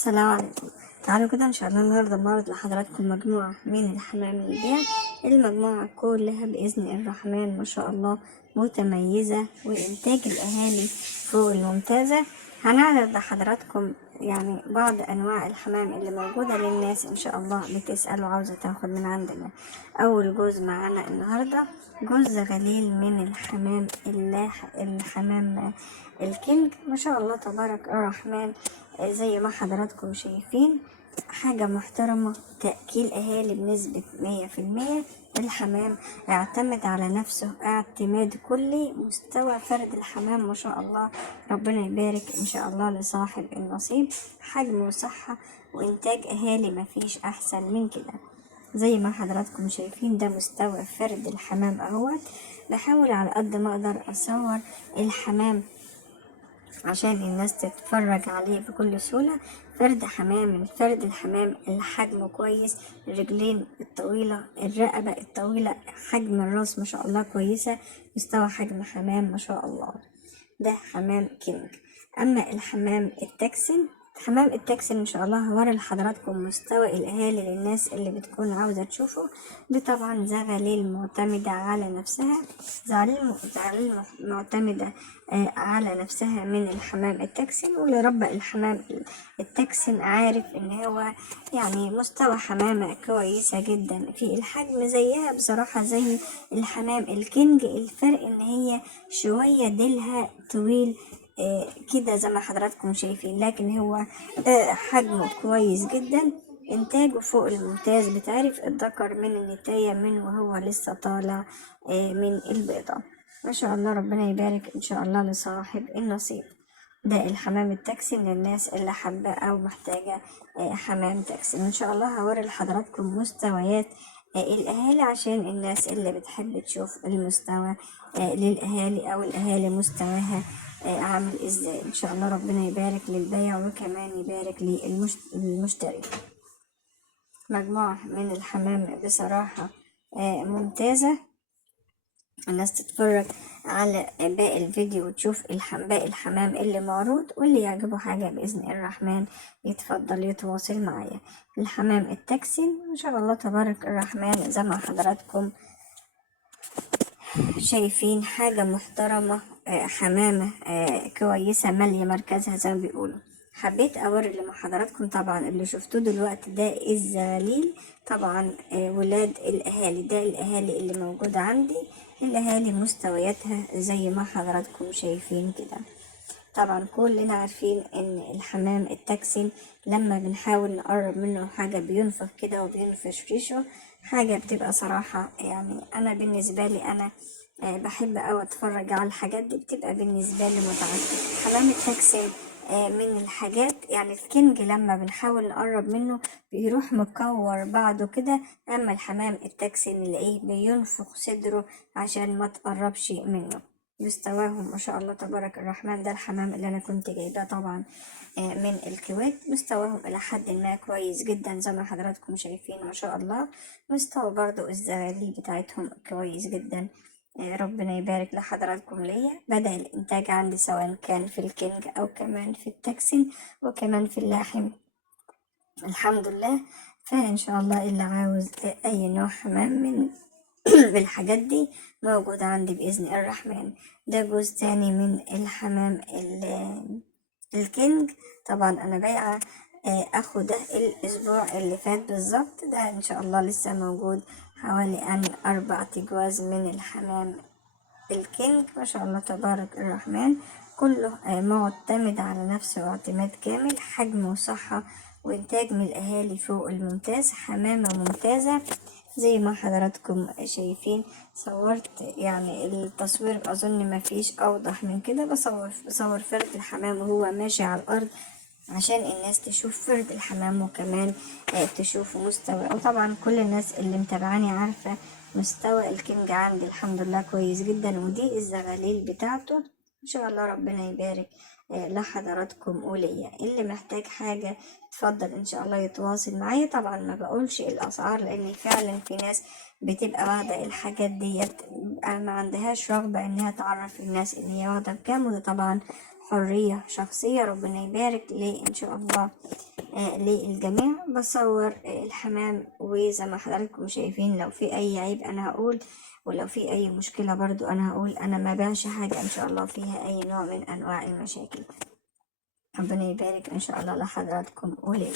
السلام عليكم. تعالوا كده ان شاء الله النهارده بعرض لحضراتكم مجموعة من الحمام للبيع. المجموعة كلها بإذن الرحمن ما شاء الله متميزة وإنتاج الأهالي فوق الممتازة. هنعرض لحضراتكم يعني بعض أنواع الحمام اللي موجودة للناس إن شاء الله اللي تسأل وعاوزة تاخد من عندنا. أول جوز معانا النهاردة جوز غليل من الحمام الكينج ما شاء الله تبارك الرحمن. زي ما حضراتكم شايفين حاجة محترمة، تأكيل أهالي بنسبة 100%. الحمام اعتمد على نفسه اعتماد كلي. مستوى فرد الحمام ما شاء الله ربنا يبارك إن شاء الله لصاحب النصيب. حجم وصحة وإنتاج أهالي مفيش أحسن من كده. زي ما حضراتكم شايفين ده مستوى فرد الحمام اهوت. بحاول على قد ما اقدر اصور الحمام عشان الناس تتفرج عليه بكل سهولة. فرد الحمام اللي حجمه كويس، الرجلين الطويلة، الرقبة الطويلة، حجم الراس ما شاء الله كويسة. مستوى حجم حمام ما شاء الله. ده حمام كينج. اما حمام التاكسن ان شاء الله هوري لحضراتكم مستوى الاهالي للناس اللي بتكون عاوزه تشوفه. دي طبعا زغاليل معتمده على نفسها، زغاليل معتمده على نفسها من الحمام التاكسن. واللي ربى الحمام التاكسن عارف ان هو يعني مستوى حمامه كويسه جدا في الحجم، زيها بصراحه زي الحمام الكينج. الفرق ان هي شويه ديلها طويل كده زي ما حضراتكم شايفين، لكن هو حجمه كويس جدا، انتاجه فوق الممتاز. بتعرف الذكر من النتاية من وهو لسه طالع من البيضة. ما شاء الله ربنا يبارك ان شاء الله لصاحب النصيب. ده الحمام التاكسن للناس اللي حابة او محتاجة حمام تاكسن. ان شاء الله هوري لحضراتكم مستويات الاهالي عشان الناس اللي بتحب تشوف المستوى للاهالي او الاهالي مستواها عامل ازاي. ان شاء الله ربنا يبارك للبيع وكمان يبارك للمشتري. مجموعة من الحمام بصراحة ممتازة. الناس تتفرج على باقي الفيديو وتشوف باقي الحمام اللي معروض، واللي يعجبه حاجة بإذن الرحمن يتفضل يتواصل معايا. الحمام التاكسي ما شاء الله تبارك الرحمن زي ما حضراتكم شايفين حاجة محترمة. حمامة كويسة مالية مركزها زي ما بيقولوا. حبيت أوري لحضراتكم طبعا اللي شفتوه دلوقتي ده الزغاليل طبعا ولاد الأهالي. ده الأهالي اللي موجودة عندي. الأهالي مستوياتها زي ما حضراتكم شايفين كده. طبعا كلنا عارفين ان الحمام التاكسي لما بنحاول نقرب منه حاجة بينفخ كده وبينفش ريشه. حاجة بتبقى صراحة يعني انا بالنسبة لي انا بحب اوي اتفرج على الحاجات دي، بتبقى بالنسبة لي متعة. حمام التاكسي من الحاجات يعني الكينج لما بنحاول نقرب منه بيروح مكور بعضه كده. اما الحمام التاكسي نلاقيه بينفخ صدره عشان ما تقربش منه. مستواهم ما شاء الله تبارك الرحمن. ده الحمام اللي انا كنت جايباه طبعا من الكويت. مستواهم الى حد ما كويس جدا زي ما حضراتكم شايفين ما شاء الله. مستوى برضو الزغاليل بتاعتهم كويس جدا. ربنا يبارك لحضراتكم. ليا بدأ الانتاج عندي سواء كان في الكينج او كمان في التاكسين وكمان في اللاحم الحمد لله. فان شاء الله اللي عاوز اي نوع حمام من الحاجات دي موجودة عندي بإذن الرحمن. ده جزء تاني من الحمام الكينج. طبعا أنا بايعة أخو ده الأسبوع اللي فات بالظبط. ده إن شاء الله لسه موجود حوالي 4 تجواز من الحمام الكينج ما شاء الله تبارك الرحمن. كله معتمد على نفسه اعتماد كامل. حجم وصحة وإنتاج من الأهالي فوق الممتاز. حمامة ممتازة زي ما حضراتكم شايفين. صورت يعني التصوير أظن ما فيش أوضح من كده. بصور فرد الحمام وهو ماشي على الأرض عشان الناس تشوف فرد الحمام وكمان تشوف مستوى. وطبعا كل الناس اللي متابعاني عارفة مستوى الكينج عندي الحمد لله كويس جدا. ودي الزغاليل بتاعته ان شاء الله ربنا يبارك لحضراتكم وليا. اللي محتاج حاجة تفضل ان شاء الله يتواصل معايا. طبعا ما بقولش الاسعار لان فعلا في ناس بتبقى واخدة الحاجات ديت ما عندهاش رغبة انها تعرف الناس ان هي واخدة بكام. وده طبعا حرية شخصية ربنا يبارك ليه ان شاء الله للجميع. بصور الحمام، وزي ما حضراتكم شايفين لو في اي عيب انا هقول، ولو في اي مشكلة برضو انا هقول. انا ما بيعش حاجة ان شاء الله فيها اي نوع من انواع المشاكل. ربنا يبارك ان شاء الله لحضراتكم وليا.